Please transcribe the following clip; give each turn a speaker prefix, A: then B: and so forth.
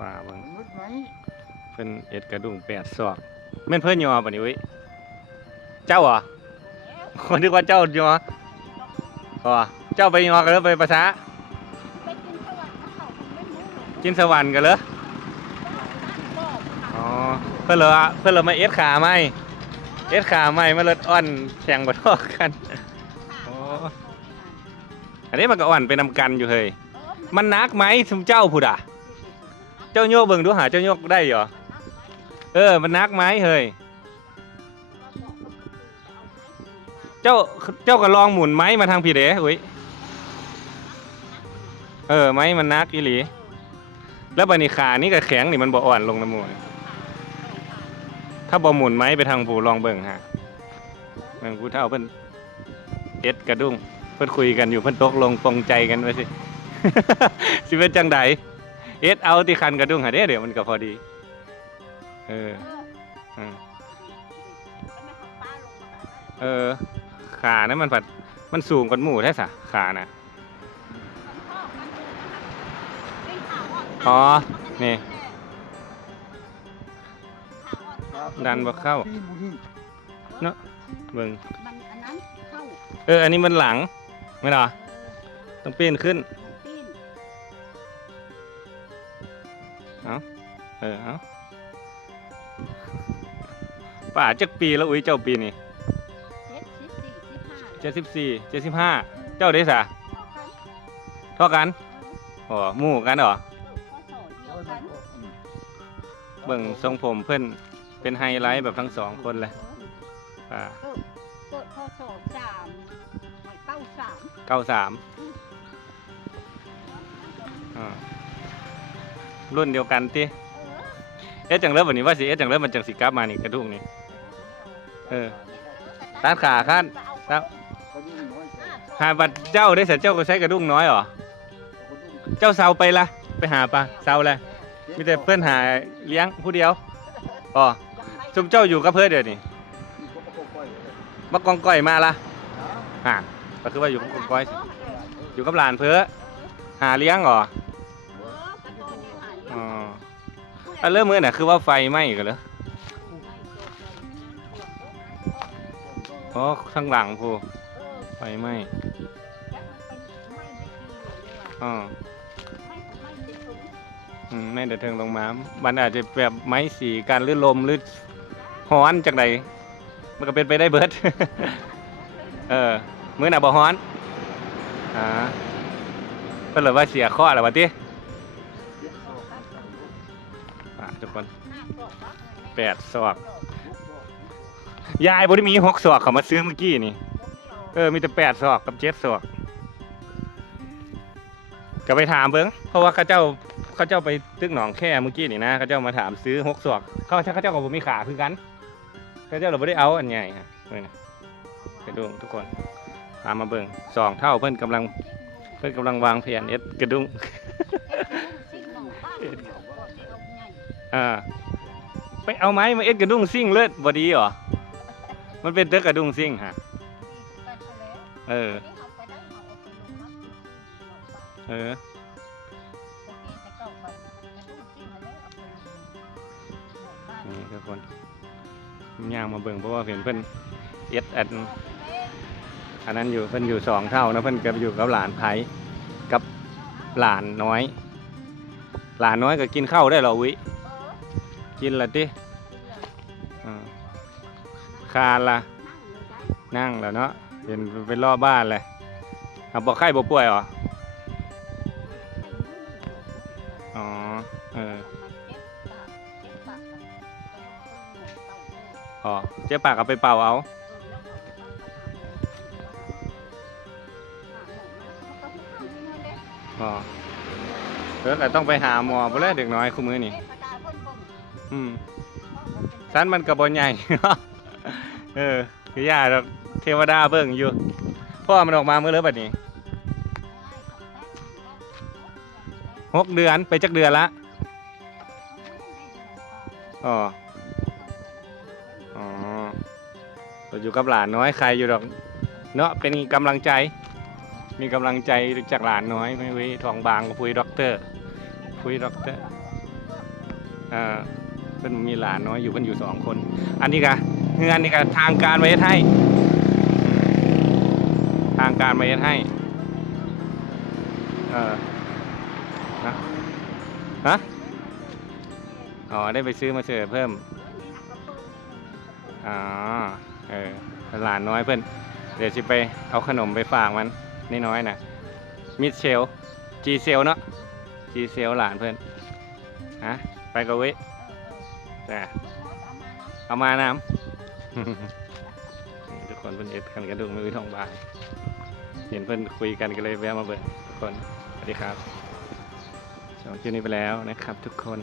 A: ฟ้าเบิ่ง
B: มุดไหม
A: เพิ่นเอ็ดกระดุงแปดศอกแม่นเพิ่นยอปะนี่เว้ยเจ้าเหรอคนนึกว่าเจ้ายออ๋อเจ้าไปยอกันแล้วไปภาษา
C: ไปกินสวรรค์เขาคงไม่รู้หรอก
A: กินสวรรค์กันเลย
C: บอก
A: อ๋อเพิ่นเลยเพิ่นเลยมาเอ็ดขาไหมเอ็ดขาไหมมาลดอ่อนแข่งบ่ทอกัน โอ้ อันนี้มันก็อ่อนไปนำกันอยู่เฮ้ยมันนักไหมทุมเจ้าพูดอะ เจ้าโยกเบิ่งดูหาเจ้าโยกได้เหรอเออ มันนักไหมเฮ้ยเจ้าเจ้าก็ลองหมุนไม้มาทางพีเด้อุ้ยเออไม้มันนักอีหลี แล้วบันี้ขานี่ก็แข็งนี่มันบ่อ่อนลงน้ำมูกถ้าบ่หมุนไม้ไปทางผู้ลองเบิ่งฮะเบิ่งผู้เฒ่าเพิ่นเอ็ดกระดุ้งเพิ่นคุยกันอยู่เพิ่นตกลงปรงใจกันไว้สิ สิเป็นจังใด เอ็ดเอาที่คันกระดุ้งหาเด้เดี๋ยวมันก็พอดี เอออืมเออ ขานะมันผัดมันสูงกว่าหมู่แท้สะขาน่ะอ๋อ นี่ ดันบ่เข้า
B: ปีบุญ
A: เบิ่ง
C: มันอันนั้นเข้า
A: เออ อันนี้มันหลังไม่หรอต้องปีนขึ้น
C: ปีน
A: เออเอาป่าจักปีแล้วอุ้ยเจ้าปีนี่
C: เจ็ดสิบสี่สิบห้า
A: เจ็ดสิบสี่เจ็ดสิบห้าเจ้าได้สะเท่ากันอ๋อหมู่กันเหรอ
C: ข้อสอบเดียวกัน
A: เบิ่งทรงผมเพื่อนเป็นไฮไลท์แบบทั้งสองคนเลยอ่า
C: เกิดข้อสอบสามเก้าสาม
A: เก้าสามอ่า รุ่นเดียวกันติ
C: เออ
A: เอ๊ะจังเริ่มวันนี้ว่าสิเอ๊ะจังเริ่มมันจังสิกลับมานี่กระดุกนี่ เออตัดขาขั้น ครับ
B: เขาดูน้อยใส่
A: หาบัตรเจ้าได้เสร็จเจ้าก็ใช้กระดุกน้อยเหรอ
B: เขาดู
A: เจ้าเซาไปละไปหาปะเซาเลยมีแต่เพื่อนหาเลี้ยงผู้เดียวอ๋อซุมเจ้าอยู่กับเพื่อนเดี๋ยวนี้
B: เขาก็ค่อยๆ
A: มากองก้อยมาละอ่าก็คือว่าอยู่กับกองก้อย อยู่กับหลานเพื่อหาเลี้ยงเหรออ๋อ อันเริ่มมือน่ะคือว่าไฟไหม้กันเหรออ๋อข้างหลังพูไฟไหม้อ๋ออืมไม่เดือดเทิงลงมา มันอาจจะแบบไม้สีการลื่นลมหรือฮ้อนจากไหนมันก็เป็นไปได้เบิด เออมือหน่ะบ่ฮ้อน อ่าก็เลยว่าเสียข้อแล้ววะติ ทุกคนแปดศอก ยายบ่ได้มีหกศอกเขามาซื้อเมื่อกี้นี่ เออ มีแต่แปดศอกกับเจ็ดศอกก็ไปถามเบิ้งเพราะว่าเขาเจ้าเขาเจ้าไปตึกหนองแค่เมื่อกี้นี่นะเขาเจ้ามาถามซื้อหกศอก เขาเขาเจ้าก็บ่มีขาคือกันเขาเจ้าเราไม่ได้เอาอันใหญ่ฮะเว้ยนะไปดูทุกคนตามมาเบิ้งสองเท่าเพิ่นกำลัง เพิ่นกำลังวางแผนเอ็ดกระดุง อ่าไปเอาไม้มาเอ็ดกระดุงซิ่งเลิศบอดีเหรอ มันเป็นเตอกระดุงซิ่งฮะ เออ เออ นี่ทุกคนย่างมาเบิ่งเพราะว่าเห็นเพิ่นเอ็ดอันอันนั้นอยู่เพิ่นอยู่สองเท่านะเพิ่นกับอยู่กับหลานไผกับหลานน้อย หลานน้อยก็กินข้าวได้เหรอวิ กินละติอ่าคานละนั่งแล้วเนาะเป็นเป็นรอบบ้านเลยอะบอกไข้บอกป่วยเหรออ๋อเอออ๋อเจ๊ปากเอาไปเป่าเอาอ๋อเออแต่ต้องไปหาหมอบ่แล้วเด็กน้อยคู่มือนี่ อืมสันมันกระบอใหญ่ เออคือย่าดอกเทวดาเบิ่งอยู่พ่อมันออกมาเมื่อเลิบัดนี้หกเดือนไปจักเดือนละอ๋ออ๋ออยู่กับหลานน้อยใครอยู่ดอก เนาะเป็นกำลังใจ มีกำลังใจจากหลานน้อยไม่ว้ทองบางกับพุยด็อกเตอร์พุยด็อกเตอร์อ่า เพิ่นมีหลานน้อยอยู่เพิ่นอยู่สองคน อันนี้ก็เงินนี่ก็ทางการไว้เฮ็ดให้ ทางการไว้ให้เออนะฮะอ๋อได้ไปซื้อมาเสิร์ฟเพิ่มอ๋อเออหลานน้อยเพิ่นเดี๋ยวสิไปเอาขนมไปฝากมันนี่น้อยนะมิดเชลจีเซลเนาะจีเซลหลานเพิ่อนฮะไปกับเว้ ยแต่เอามาน้ำนี่ทุกคนเพิ่นเอ็ดกันกระดุมมือทองบางเห็นเพิ่นคุยกันก็เลยแวะมาเบิ่งทุกคนสวัสดีครับจบคลิปนี้ไปแล้วนะครับทุกคน